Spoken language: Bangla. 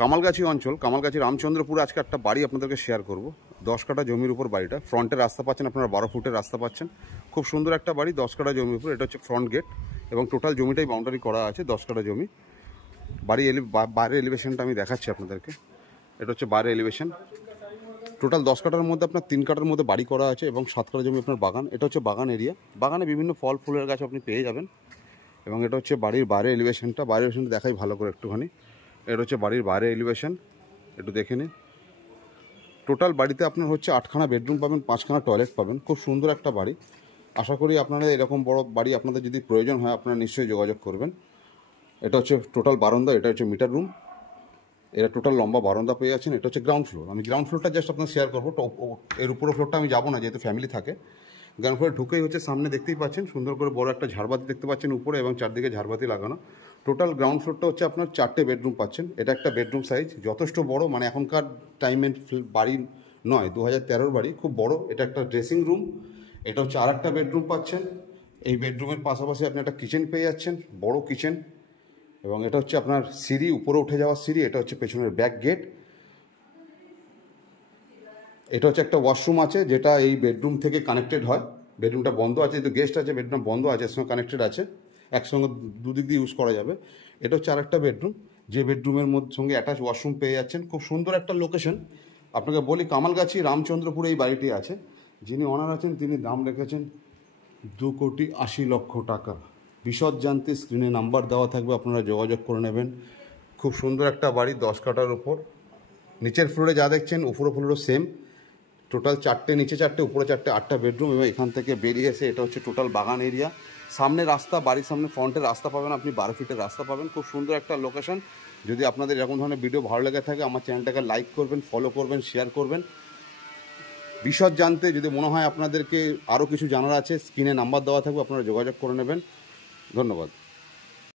কামালগাছি অঞ্চল, কামালগাছি রামচন্দ্রপুরে আজকে একটা বাড়ি আপনাদেরকে শেয়ার করব। 10 কাঠা জমির উপর বাড়িটা, ফ্রন্টের রাস্তা পাচ্ছেন আপনারা, 12 ফুটের রাস্তা পাচ্ছেন। খুব সুন্দর একটা বাড়ি, 10 কাঠা জমির উপর। এটা হচ্ছে ফ্রন্ট গেট এবং টোটাল জমিটাই বাউন্ডারি করা আছে, 10 কাঠা জমি। বাইরের এলিভেশনটা আমি দেখাচ্ছি আপনাদেরকে। এটা হচ্ছে বাইরের এলিভেশন। টোটাল 10 কাঠার মধ্যে আপনার 3 কাঠার মধ্যে বাড়ি করা আছে এবং 7 কাঠা জমি আপনার বাগান। এটা হচ্ছে বাগান এরিয়া, বাগানে বিভিন্ন ফল ফুলের গাছ আপনি পেয়ে যাবেন। এবং এটা হচ্ছে বাড়ির বাইরের এলিভেশনটা, বাইরের এলিভেশনটা দেখাই ভালো করে একটুখানি। এটা হচ্ছে বাড়ির বাইরের এলিভেশন, একটু দেখে নিন। টোটাল বাড়িতে আপনার হচ্ছে 8খানা বেডরুম পাবেন, 5খানা টয়লেট পাবেন। খুব সুন্দর একটা বাড়ি। আশা করি আপনারা এরকম বড় বাড়ি আপনাদের যদি প্রয়োজন হয় আপনারা নিশ্চয়ই যোগাযোগ করবেন। এটা হচ্ছে টোটাল বারান্দা, এটা হচ্ছে মিটার রুম। এটা টোটাল লম্বা বারান্দা পেয়ে যাচ্ছেন। এটা হচ্ছে গ্রাউন্ড ফ্লোর। আমি গ্রাউন্ড ফ্লোরটা জাস্ট আপনার শেয়ার করবো, এর উপরের ফ্লোরটা আমি যাবো না যেহেতু ফ্যামিলি থাকে। গ্রাউন্ড ফ্লোরে ঢুকেই হচ্ছে সামনে দেখতেই পাচ্ছেন সুন্দর করে বড় একটা ঝাড়বাতি দেখতে পাচ্ছেন উপরে এবং চারদিকে ঝাড়বাতি লাগানো। টোটাল গ্রাউন্ড ফ্লোরটা হচ্ছে আপনার 4টে বেডরুম পাচ্ছেন। এটা একটা বেডরুম সাইজ যথেষ্ট বড়, মানে এখনকার টাইমের বাড়ি নয়, 2013-র বাড়ি, খুব বড়। এটা একটা ড্রেসিং রুম। এটা হচ্ছে আর একটা বেডরুম পাচ্ছেন। এই বেডরুমের পাশাপাশি আপনি একটা কিচেন পেয়ে যাচ্ছেন, বড় কিচেন। এবং এটা হচ্ছে আপনার সিঁড়ি, উপরে উঠে যাওয়ার সিঁড়ি। এটা হচ্ছে পেছনের ব্যাক গেট। এটা হচ্ছে একটা ওয়াশরুম আছে যেটা এই বেডরুম থেকে কানেক্টেড হয়। বেডরুমটা বন্ধ আছে, যেহেতু গেস্ট আছে বেডরুম বন্ধ আছে, এর সঙ্গে কানেক্টেড আছে, একসঙ্গে দুদিক দিয়ে ইউজ করা যাবে। এটা হচ্ছে আরেকটা বেডরুম, যে বেডরুমের মধ্যে সঙ্গে অ্যাটাচ ওয়াশরুম পেয়ে যাচ্ছেন। খুব সুন্দর একটা লোকেশন। আপনাকে বলি, কামালগাছি রামচন্দ্রপুরে এই বাড়িটি আছে। যিনি অনার আছেন তিনি দাম রেখেছেন 2,80,00,000 টাকা। বিশদ জানতে স্ক্রিনে নাম্বার দেওয়া থাকবে, আপনারা যোগাযোগ করে নেবেন। খুব সুন্দর একটা বাড়ি, 10 কাঠার উপর। নিচের ফ্লোরে যা দেখছেন উপরের ফ্লোরও সেম। টোটাল 4টে, নিচে 4টে, উপরে 4টে, 8টা বেডরুম। এবং এখান থেকে বেরিয়ে এসে এটা হচ্ছে টোটাল বাগান এরিয়া। সামনে রাস্তা, বাড়ির সামনে ফ্রন্টের রাস্তা পাবেন আপনি, 12 ফিটের রাস্তা পাবেন। খুব সুন্দর একটা লোকেশন। যদি আপনাদের এরকম ধরনের ভিডিও ভালো লেগে থাকে আমার চ্যানেলটাকে লাইক করবেন, ফলো করবেন, শেয়ার করবেন। বিশদ জানতে যদি মনে হয় আপনাদেরকে আরও কিছু জানার আছে, স্ক্রিনে নাম্বার দেওয়া থাকবে, আপনারা যোগাযোগ করে নেবেন। ধন্যবাদ।